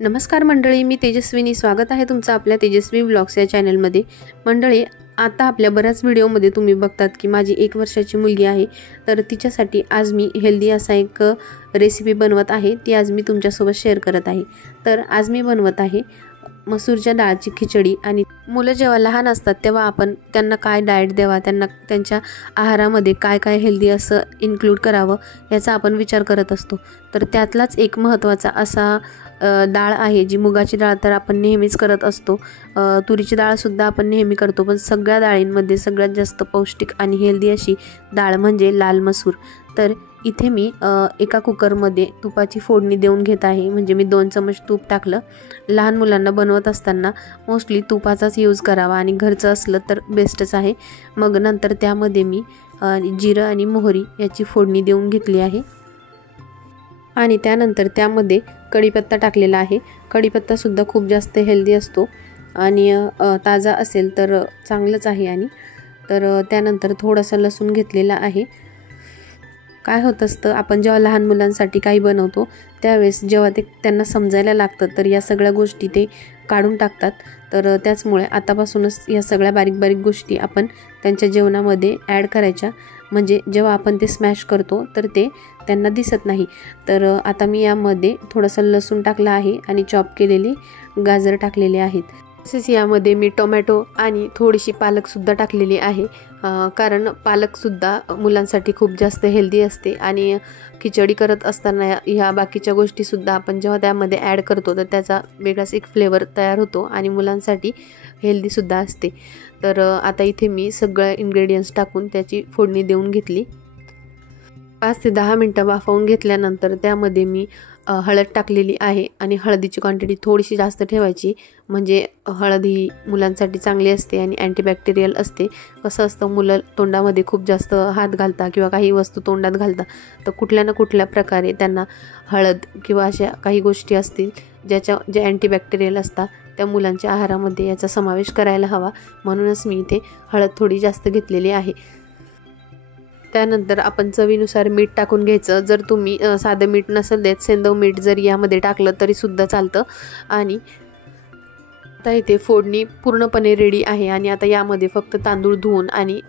नमस्कार मंडळी, मी तेजस्विनी. स्वागत आहे तुमचं आपल्या तेजस्वी व्लॉग्स या चॅनलमध्ये. मंडळी, आता आपल्या बऱ्याच व्हिडिओमध्ये तुम्ही बघतात की माझी 1 वर्षाची मुलगी आहे, तर तिच्यासाठी आज मी हेल्दी असा एक रेसिपी बनवत आहे. ती आज मी तुमच्यासोबत शेअर करत आहे. तर आज मी बनवत आहे मसूरच्या डाळची खिचडी. आणि मुलं जेव्हा लहान असतात तेव्हा आपण त्यांना काय डाएट द्यावा, त्यांना त्यांच्या आहारामध्ये काय काय हेल्दी असं इन्क्लूड करावं याचा आपण विचार करत असतो. तर त्यातलाच एक महत्त्वाचा असा डाळ आहे जी मुगाची डाळ तर आपण नेहमीच करत असतो. तुरीची डाळसुद्धा आपण नेहमी करतो, पण सगळ्या डाळींमध्ये सगळ्यात जास्त पौष्टिक आणि हेल्दी अशी डाळ म्हणजे लाल मसूर. तर इथे मी एका कुकरमध्ये तुपाची फोडणी देऊन घेत आहे. म्हणजे मी 2 चमच तूप टाकलं. लहान मुलांना बनवत असताना मोस्टली तुपाचाच यूज करावा आणि घरचं असलं तर बेस्टच आहे. मग नंतर त्यामध्ये मी जिरं आणि मोहरी याची फोडणी देऊन घेतली आहे. आणि त्यानंतर त्यामध्ये कढीपत्ता टाकलेला आहे. कढीपत्तासुद्धा खूप जास्त हेल्दी असतो आणि ताजा असेल तर चांगलंच आहे. आणि तर त्यानंतर थोडासा लसूण घेतलेला आहे. काय होत असतं, आपण जेव्हा लहान मुलांसाठी काही बनवतो त्यावेळेस जेव्हा ते त्यांना समजायला लागतं तर या सगळ्या गोष्टी ते काढून टाकतात. तर त्याचमुळे आतापासूनच या सगळ्या बारीक बारीक गोष्टी आपण त्यांच्या जेवणामध्ये ॲड करायच्या, म्हणजे जेव्हा आपण ते स्मॅश करतो तर ते त्यांना दिसत नाही. तर आता मी यामध्ये थोडंसं लसूण टाकलं आहे आणि चॉप केलेले गाजर टाकलेले आहेत. तसेच यामध्ये मी टोमॅटो आणि थोडीशी पालकसुद्धा टाकलेली आहे, कारण पालकसुद्धा मुलांसाठी खूप जास्त हेल्दी असते. आणि खिचडी करत असताना ह्या बाकीच्या गोष्टीसुद्धा आपण जेव्हा त्यामध्ये ॲड करतो तर त्याचा वेगळाच एक फ्लेवर तयार होतो आणि मुलांसाठी हेल्दीसुद्धा असते. तर आता इथे मी सगळं इन्ग्रेडियंट्स टाकून त्याची फोडणी देऊन घेतली. 5 ते 10 मिनटं वाफवून घेतल्यानंतर त्यामध्ये मी हळद टाकलेली आहे. आणि हळदीची क्वांटिटी थोडीशी जास्त ठेवायची, म्हणजे हळद ही मुलांसाठी चांगली असते आणि अँटीबॅक्टेरियल असते. कसं असतं, मुलं तोंडामध्ये खूप जास्त हात घालतात किंवा काही वस्तू तोंडात घालतात, तर कुठल्या ना कुठल्या प्रकारे त्यांना हळद किंवा अशा काही गोष्टी असतील जे अँटीबॅक्टेरियल असतात त्या मुलांच्या आहारामध्ये याचा समावेश करायला हवा. म्हणूनच मी इथे हळद थोडी जास्त घेतलेली आहे. त्यानंतर आपण चवीनुसार मीठ टाकून घ्यायचं. जर तुम्ही साधं मीठ नसेल देत, सेंधव मीठ जर यामध्ये टाकलं तरीसुद्धा चालतं. आणि आता इथे फोडणी पूर्णपणे रेडी आहे. आणि आता यामध्ये फक्त तांदूळ धुवून आणि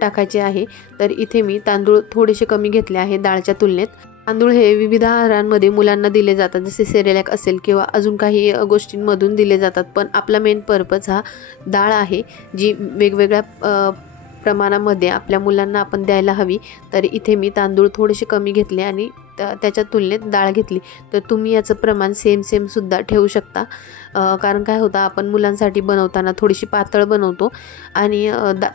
टाकायचे आहे. तर इथे मी तांदूळ थोडेसे कमी घेतले आहे डाळच्या तुलनेत. तांदूळ हे विविध आहारांमध्ये मुलांना दिले जातात, जसे सेरेलॅक असेल किंवा अजून काही गोष्टींमधून दिले जातात. पण आपला मेन पर्पज हा डाळ आहे, जी वेगवेगळ्या प्रमाणामध्ये आपल्या मुलांना आपण द्यायला हवी. तर इथे मी तांदूळ थोडेसे कमी घेतले आणि त्याच्या तुलनेत डाळ घेतली. तर तुम्ही याचं प्रमाण सेमसुद्धा ठेवू शकता, कारण काय होतं, आपण मुलांसाठी बनवताना थोडीशी पातळ बनवतो आणि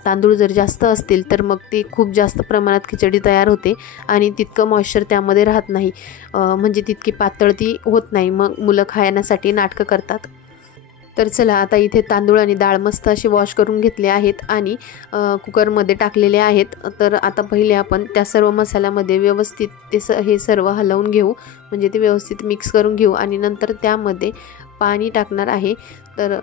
तांदूळ जर जास्त असतील तर मग ती खूप जास्त प्रमाणात खिचडी तयार होते आणि तितकं मॉइश्चर त्यामध्ये राहत नाही, म्हणजे तितकी पातळ ती होत नाही. मग मुलं खाण्यासाठी नाटकं करतात. तर चला, आता इथे तांदूळ आणि डाळ मस्त असे वॉश करून घेतले आहेत आणि कुकरमध्ये टाकलेले आहेत. तर आता पहिले आपण त्या सर्व मसाल्यामध्ये व्यवस्थित हे सर्व हलवून घेऊ, म्हणजे ते व्यवस्थित मिक्स करून घेऊ. आणि नंतर त्यामध्ये पाणी टाकणार आहे. तर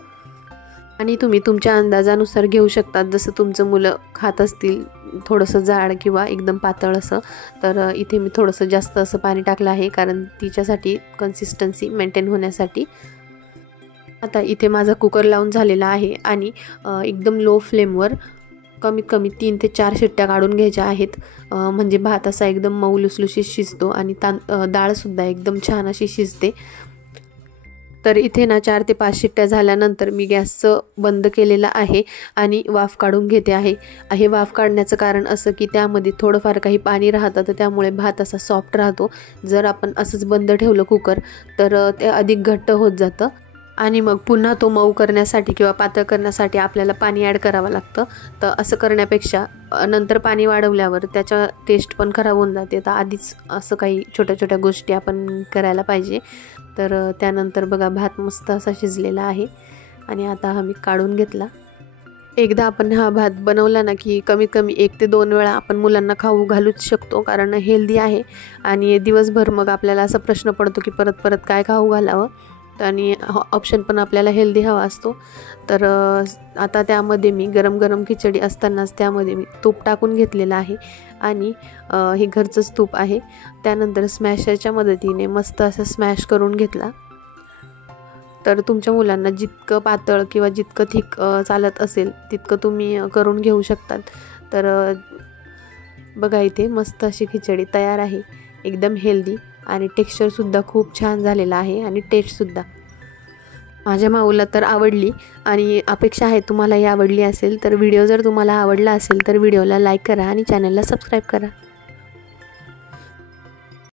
आणि तुम्ही तुमच्या अंदाजानुसार घेऊ शकतात, जसं तुमचं मुलं खात असतील, थोडंसं जाड किंवा एकदम पातळ असं. तर इथे मी थोडंसं जास्त असं पाणी टाकलं आहे, कारण तिच्यासाठी कन्सिस्टन्सी मेंटेन होण्यासाठी. आता इथे माझा कुकर लावून झालेला आहे आणि एकदम लो फ्लेमवर कमीत कमी 3 ते 4 शिट्ट्या काढून घ्यायच्या आहेत, म्हणजे भात असा एकदम मऊ लुसलुशीत शिजतो आणि डाळसुद्धा एकदम छान अशी शिजते. तर इथे ना 4 ते 5 शिट्ट्या झाल्यानंतर मी गॅसचं बंद केलेलं आहे आणि वाफ काढून घेते आहे. हे वाफ काढण्याचं कारण असं की त्यामध्ये थोडंफार काही पाणी राहतं, तर त्यामुळे भात असा सॉफ्ट राहतो. जर आपण असंच बंद ठेवलं कुकर तर ते अधिक घट्ट होत जातं आणि मग पुन्हा तो मऊ करण्यासाठी किंवा पातळ करण्यासाठी आपल्याला पाणी ॲड करावं लागतं. तर असं करण्यापेक्षा नंतर पाणी वाढवल्यावर त्याच्या टेस्ट पण खराब होऊन जाते. तर आधीच असं काही छोट्या छोट्या गोष्टी आपण करायला पाहिजे. तर त्यानंतर बघा, भात मस्त असा शिजलेला आहे आणि आता हा मी काढून घेतला. एकदा आपण हा भात बनवला ना की कमीत कमी 1 ते 2 वेळा आपण मुलांना खाऊ घालूच शकतो, कारण हेल्दी आहे. आणि दिवसभर मग आपल्याला असा प्रश्न पडतो की परत परत काय खाऊ घालावं, आणि ऑप्शन पण आपल्याला हेल्दी हवा असतो. तर आता त्यामध्ये मी गरम गरम खिचडी असतानाच त्यामध्ये मी तूप टाकून घेतलेलं आहे आणि हे घरचंच तूप आहे. त्यानंतर स्मॅशरच्या मदतीने मस्त असं स्मॅश करून घेतला. तर तुमच्या मुलांना जितकं पातळ किंवा जितकं थिक चालत असेल तितकं तुम्ही करून घेऊ शकतात. तर बघा इथे मस्त अशी खिचडी तयार आहे, एकदम हेल्दी आणि टेक्स्चरसुद्धा खूप छान झालेला आहे आणि टेस्टसुद्धा. माझ्या माऊला तर आवडली आणि अपेक्षा आहे तुम्हालाही आवडली असेल. तर व्हिडिओ जर तुम्हाला आवडला असेल तर व्हिडिओला लाईक करा आणि चॅनलला सबस्क्राईब करा.